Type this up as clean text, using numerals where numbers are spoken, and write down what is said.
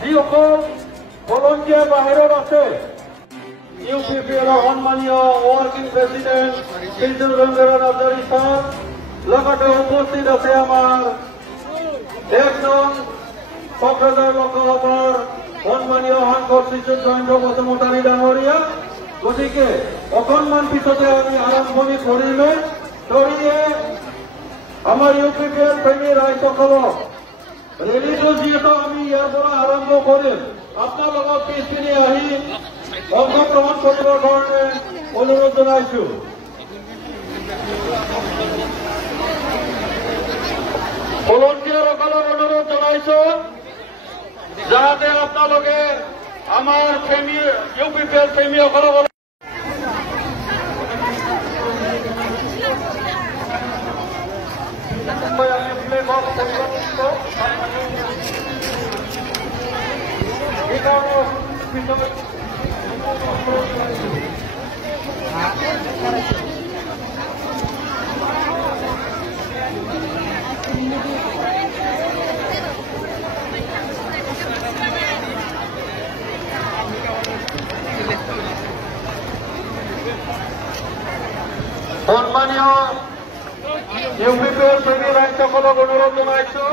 যিসকল ভলণ্টিয়াৰ বাহিৰত আছে UPPৰ সন্মানীয় ৱৰ্কিং প্ৰেচিডেণ্ট শ্ৰীযুত ৰঞ্জন নাৰ্জাৰী ছাৰ, লগতে উপস্থিত আছে আমাৰ একজন কোকৰাঝাৰ লোকসভাৰ সন্মানীয় সাংসদ শ্ৰীযুত জয়েন্দ্ৰ বসুমতাৰী ডাঙৰীয়া। গতিকে অকণমান পিছতে আমি আৰম্ভণি কৰিমেই। ধৰিয়ে আমাৰ UPPৰ প্ৰেমী ৰাইজসকলক ৰেলীটো যিহেতু আমি ইয়াৰ পৰা আৰম্ভ কৰিম, আপোনালোকক পিছপিনে আহি অংশগ্ৰহণ কৰিবৰ কাৰণে অনুৰোধ জনাইছো। ভলণ্টিয়াৰসকলক অনুৰোধ জনাইছো যাতে আপোনালোকে আমাৰ UPPৰ প্ৰেমীসকলক সন্মানীয় UPPৰ প্ৰেমী ৰাইজসকলক অনুৰোধ জনাইছো